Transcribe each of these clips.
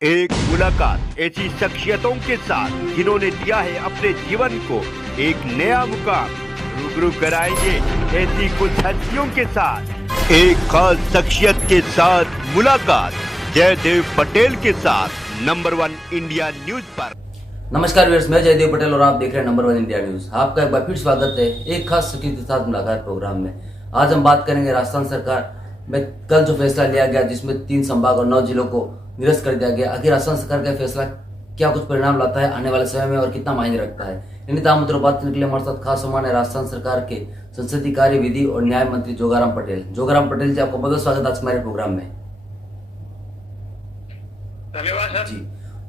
एक मुलाकात ऐसी शख्सियतों के साथ जिन्होंने दिया है अपने जीवन को एक नया मुकाम। रूबरू कराएंगे ऐसी कुछ हस्तियों के साथ एक खास शख्सियत के साथ मुलाकात जयदेव पटेल के साथ नंबर 1 इंडिया न्यूज पर। नमस्कार व्यूअर्स, मैं जयदेव पटेल और आप देख रहे हैं नंबर 1 इंडिया न्यूज। आपका एक बार फिर स्वागत है एक खास शख्सियत के साथ मुलाकात प्रोग्राम में। आज हम बात करेंगे राजस्थान सरकार में कल जो फैसला लिया गया जिसमें 3 संभाग और 9 जिलों को निरस्त कर दिया गया। आखिर राजस्थान सरकार का फैसला क्या कुछ परिणाम लाता है आने वाले समय में और कितना मायने रखता है, इन तमाम मुद्दों बात करने के लिए हमारे साथ खास मेहमान है राजस्थान सरकार के संसदीय कार्य, विधि और न्याय मंत्री जोगाराम पटेल। जोगाराम पटेल जी, आपको बहुत स्वागत आज हमारे प्रोग्राम में। धन्यवाद सर जी।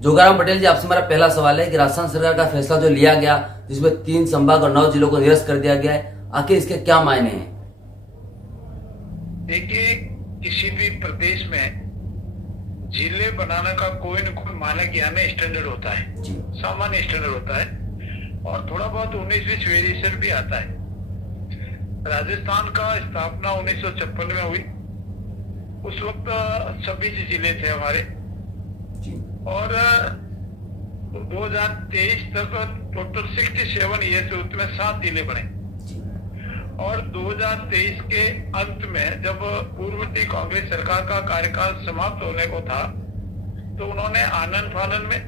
जोगाराम पटेल जी, आपसे मेरा पहला सवाल है कि राजस्थान सरकार का फैसला जो लिया गया जिसमें 3 संभाग और 9 जिलों को निरस्त कर दिया गया है, आखिर इसके क्या मायने हैं? देखिए, किसी भी प्रदेश में जिले बनाने का कोई न कोई मानक यानी स्टैंडर्ड होता है जी। सामान्य स्टैंडर्ड होता है और थोड़ा बहुत 19वीं वेरिएशन भी आता है। राजस्थान का स्थापना 1956 में हुई। उस वक्त 26 जिले थे हमारे जी। और 2023 तक टोटल 67 ईयर से उसमें 7 जिले बने जी। और 2023 के अंत में जब पूर्ववर्ती कांग्रेस सरकार का कार्यकाल समाप्त होने को था तो उन्होंने आनन फानन में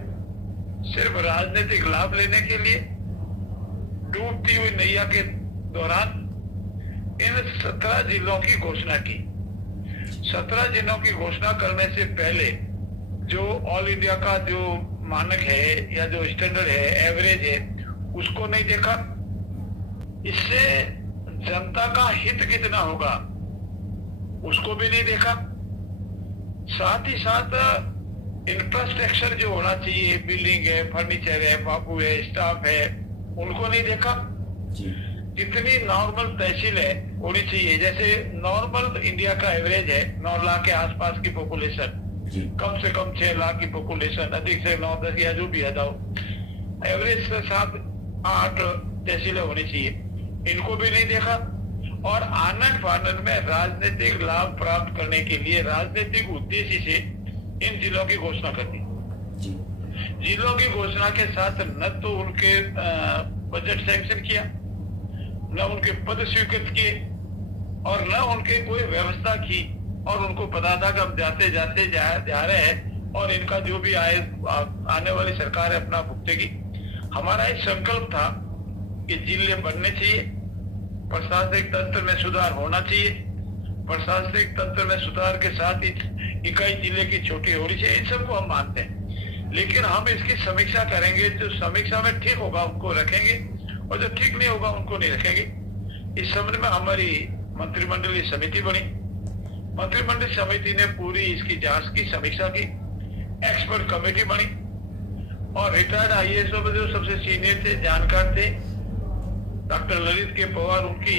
सिर्फ राजनीतिक लाभ लेने के लिए डूबती हुई नैया के दौरान इन 17 जिलों की घोषणा की। 17 जिलों की घोषणा करने से पहले जो ऑल इंडिया का जो मानक है या जो स्टैंडर्ड है, एवरेज है, उसको नहीं देखा। इससे जनता का हित कितना होगा उसको भी नहीं देखा। साथ ही साथ इंफ्रास्ट्रक्चर जो होना चाहिए, बिल्डिंग है, फर्नीचर है, बाबू है, स्टाफ है, उनको नहीं देखा। कितनी नॉर्मल तहसीलें होनी चाहिए, जैसे नॉर्मल इंडिया का एवरेज है 9 लाख के आसपास की पॉपुलेशन, कम से कम 6 लाख की पॉपुलेशन, अधिक से 9-10 या जो भी है जाओ, एवरेज से 7-8 तहसीलें होनी चाहिए, इनको भी नहीं देखा। और आनन फानन में राजनीतिक लाभ प्राप्त करने के लिए राजनीतिक उद्देश्य से इन जिलों की घोषणा कर दी। जिलों की घोषणा के साथ न तो उनके बजट सैंक्शन किया, न उनके पद स्वीकृत किए और न उनके कोई व्यवस्था की। और उनको पता था कि हम जाते जाते जा रहे हैं और इनका जो भी आने वाली सरकार है अपना भुगतेगी। हमारा एक संकल्प था कि जिले बनने चाहिए, प्रशासनिक तंत्र में सुधार होना चाहिए, प्रशासनिक तंत्र में सुधार के साथ ही इकाई जिले की छोटी होनी चाहिए। इन सबको हम मानते हैं, लेकिन हम इसकी समीक्षा करेंगे। जो समीक्षा में ठीक होगा उनको रखेंगे और जो ठीक नहीं होगा उनको नहीं रखेंगे। इस संबंध में हमारी मंत्रिमंडलीय समिति बनी। मंत्रिमंडल समिति ने पूरी इसकी जांच की, समीक्षा की। एक्सपर्ट कमेटी बनी और रिटायर्ड आईएएस में जो सबसे सीनियर थे, जानकार थे, डॉक्टर ललित के पवार, उनकी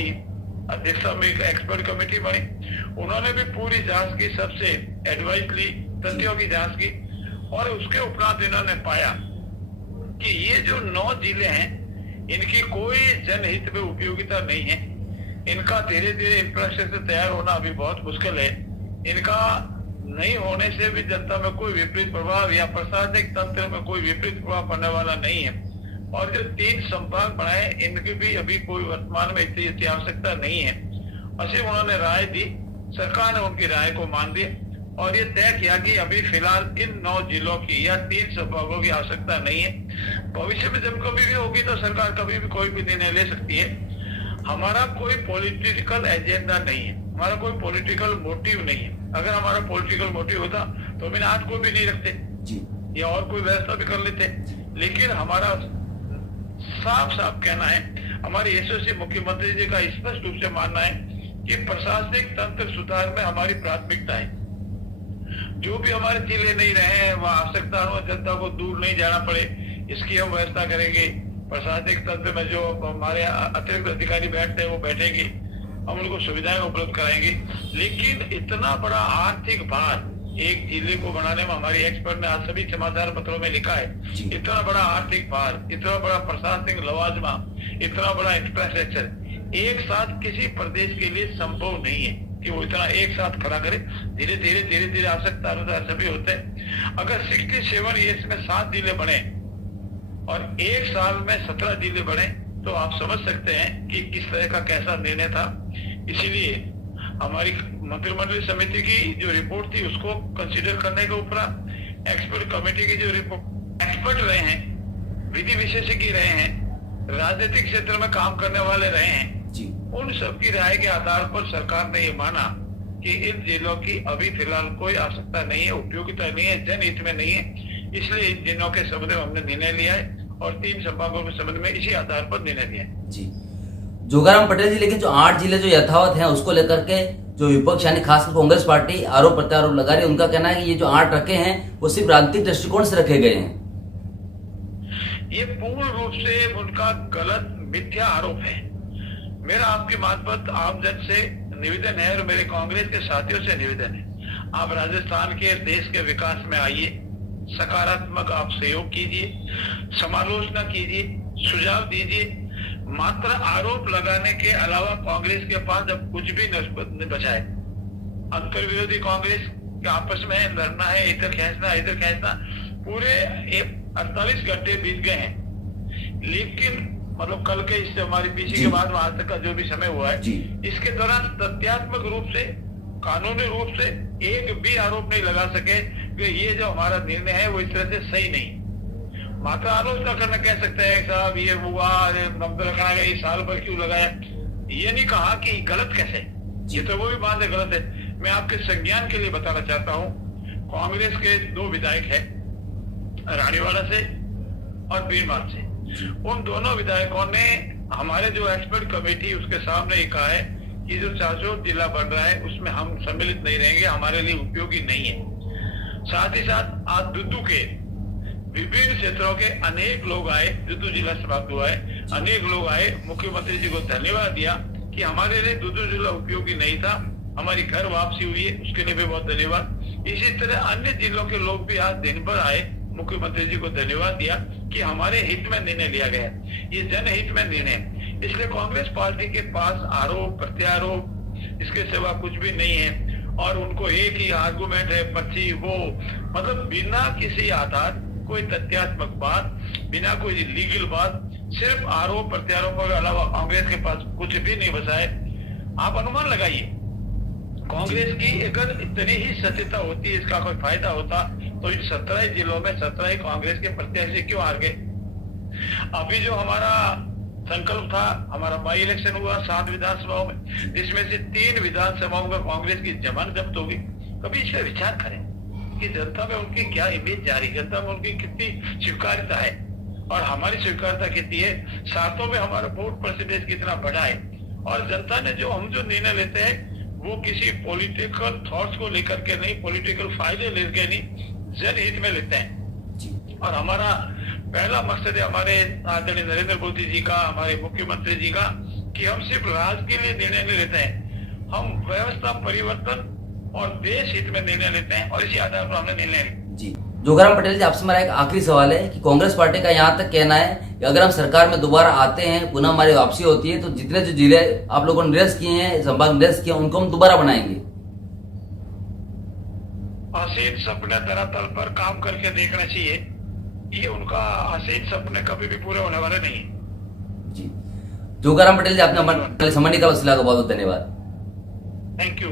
अध्यक्षता में एक एक्सपर्ट कमेटी बनी। उन्होंने भी पूरी जांच की, सबसे एडवाइस ली, तथ्यों की जांच की और उसके उपरांत इन्होंने पाया कि ये जो 9 जिले हैं इनकी कोई जनहित में उपयोगिता नहीं है। इनका धीरे धीरे इंफ्रास्ट्रक्चर तैयार होना अभी बहुत मुश्किल है। इनका नहीं होने से भी जनता में कोई विपरीत प्रभाव या प्रशासनिक तंत्र में कोई विपरीत प्रभाव पड़ने वाला नहीं है। और जो 3 संभाग बनाए इनकी भी अभी कोई वर्तमान में इतनी आवश्यकता नहीं है। सिर्फ उन्होंने राय दी, सरकार ने उनकी राय को मान दिया और ये तय किया कि अभी फिलहाल इन 9 जिलों की या 3 संभागों की आवश्यकता नहीं है। भविष्य में जब कभी भी होगी तो सरकार कभी भी कोई भी निर्णय ले सकती है। हमारा कोई पॉलिटिकल एजेंडा नहीं है, हमारा कोई पॉलिटिकल मोटिव नहीं है। अगर हमारा पॉलिटिकल मोटिव होता तो हम आज को भी नहीं रखते जी, या और कोई व्यवस्था भी कर लेते। लेकिन हमारा साफ साफ कहना है, हमारी यशस्वी मुख्यमंत्री जी का स्पष्ट रूप से मानना है कि प्रशासनिक तंत्र सुधार में हमारी प्राथमिकता है। जो भी हमारे जिले नहीं रहे हैं वह आवश्यकता अनुसार जनता को दूर नहीं जाना पड़े, इसकी हम व्यवस्था करेंगे। प्रशासनिक तंत्र में जो हमारे अतिरिक्त अधिकारी बैठते हैं वो बैठेंगे, हम उनको सुविधाएं उपलब्ध कराएंगे। लेकिन इतना बड़ा आर्थिक भार एक जिले को बनाने में हमारी एक्सपर्ट ने आज सभी समाचार पत्रों में लिखा है, इतना बड़ा आर्थिक भार, इतना बड़ा प्रशासनिक लवाजमा, इतना बड़ा इंफ्रास्ट्रक्चर एक साथ किसी प्रदेश के लिए संभव नहीं है कि वो इतना एक साथ खड़ा करे। धीरे धीरे आवश्यकता अनुसार सभी होते हैं। अगर 67 ईयर्स में 7 जिले बने और 1 साल में 17 जिले बने तो आप समझ सकते हैं कि किस तरह का कैसा निर्णय था। इसीलिए हमारी मंत्रिमंडल समिति की जो रिपोर्ट थी उसको कंसीडर करने के ऊपर एक्सपर्ट कमेटी की जो रिपोर्ट एक्सपर्ट रहे हैं, विधि विशेषज्ञ रहे हैं, राजनीतिक क्षेत्र में काम करने वाले रहे हैं जी, उन सबकी राय के आधार पर सरकार ने ये माना कि इन जिलों की अभी फिलहाल कोई आवश्यकता नहीं है, उपयोगिता नहीं है, जनहित में नहीं है। इसलिए इन जिलों के संबंध में हमने निर्णय लिया है और 3 संभागों के संबंध में इसी आधार पर निर्णय लिया है। जी जोगाराम पटेल जी, लेकिन जो 8 जिले जो यथावत हैं उसको लेकर के जो विपक्ष यानी खासकर कांग्रेस पार्टी आरोप प्रत्यारोप लगा रही है, उनका कहना है कि ये जो 8 रखे हैं वो सिर्फ राजनीतिक दृष्टिकोण से रखे गए हैं। ये पूर्ण रूप से उनका गलत मिथ्या आरोप है। मेरा आपकी मार्फत आप जन से निवेदन है और मेरे कांग्रेस के साथियों से निवेदन है, आप राजस्थान के देश के विकास में आइए, सकारात्मक आप सहयोग कीजिए, समालोचना कीजिए, सुझाव दीजिए। मात्र आरोप लगाने के अलावा कांग्रेस के पास अब कुछ भी न बचा है। अंतर विरोधी कांग्रेस के आपस में लड़ना है, इधर खींचना, पूरे 48 घंटे बीत गए हैं। लेकिन मतलब कल के इससे हमारी पीछे के बाद आज तक का जो भी समय हुआ है, इसके दौरान तथ्यात्मक रूप से, कानूनी रूप से एक भी आरोप नहीं लगा सके कि ये जो हमारा निर्णय है वो इस तरह से सही नहीं। मात्र आलोचना करना कह सकते हैं साहब ये हुआ, नंबर लगाया गया, इस साल पर क्यों लगाया, ये नहीं कहा कि गलत कैसे, ये तो वो भी बात है गलत है। मैं आपके संज्ञान के लिए बताना चाहता हूँ, कांग्रेस के 2 विधायक है रानीवाला से और बीरमाल से। उन दोनों विधायकों ने हमारे जो एक्सपर्ट कमेटी उसके सामने ये कहा है कि जो 400 जिला बन रहा है उसमें हम सम्मिलित नहीं रहेंगे, हमारे लिए उपयोगी नहीं है। साथ ही साथ आज दुद्दू के विभिन्न क्षेत्रों के अनेक लोग आए, दुद्दू जिला समाप्त हुआ है, अनेक लोग आए, मुख्यमंत्री जी को धन्यवाद दिया कि हमारे लिए दुद्दू जिला उपयोगी नहीं था, हमारी घर वापसी हुई है, उसके लिए भी बहुत धन्यवाद। इसी तरह अन्य जिलों के लोग भी आज दिन भर आए, मुख्यमंत्री जी को धन्यवाद दिया कि हमारे हित में निर्णय लिया गया, ये जनहित में निर्णय। इसलिए कांग्रेस पार्टी के पास आरोप प्रत्यारोप इसके सिवा कुछ भी नहीं है और उनको एक ही आर्गुमेंट है, पर्ची वो, मतलब बिना किसी आधार, कोई तथ्यात्मक बात, बिना कोई लीगल बात, सिर्फ आरोप प्रत्यारोपों के अलावा कांग्रेस के पास कुछ भी नहीं बचा है। आप अनुमान लगाइए, कांग्रेस की अगर इतनी ही सत्यता होती, इसका कोई फायदा होता तो इन 17 जिलों में 17 कांग्रेस के प्रत्याशी क्यों हार गए। अभी जो हमारा संकल्प था, हमारा बाई इलेक्शन हुआ 7 विधानसभाओं में, जिसमें से 3 विधानसभाओं में कांग्रेस की जमानत जब्त होगी। कभी इस पर विचार करें कि जनता में उनकी क्या इमेज जा रही, जनता में उनकी कितनी स्वीकार्यता है और हमारी स्वीकार्यता कितनी है, साथों में हमारा वोट परसेंटेज कितना बढ़ा है। और जनता ने जो हम जो निर्णय लेते हैं वो किसी पॉलिटिकल थॉट्स को लेकर के नहीं, पॉलिटिकल फायदे लेकर नहीं, जनहित में लेते हैं। और हमारा पहला मकसद है हमारे आदरणीय नरेंद्र मोदी जी का, हमारे मुख्यमंत्री जी का, कि हम सिर्फ राज के लिए निर्णय नहीं लेते हैं, हम व्यवस्था परिवर्तन और देश हित में निर्णय लेते हैं और इसी आधार पर हमने निर्णय लिया। जी जोगाराम पटेल जी, आपसे मेरा एक आखिरी सवाल है कि कांग्रेस पार्टी का यहाँ तक कहना है कि अगर हम सरकार में दोबारा आते हैं, पुनः हमारी वापसी होती है, तो जितने जो जिले आप लोगों ने निरस्त किए हैं, संभाग निरस्त किए, उनको हम दोबारा बनाएंगे। असीम सपने धरातल पर काम करके देखना चाहिए, ये उनका असीम सपने कभी भी पूरे होने वाले नहीं। जी जोगाराम पटेल जी, आपने समय निकाला, उसके लिए बहुत बहुत धन्यवाद। Thank you.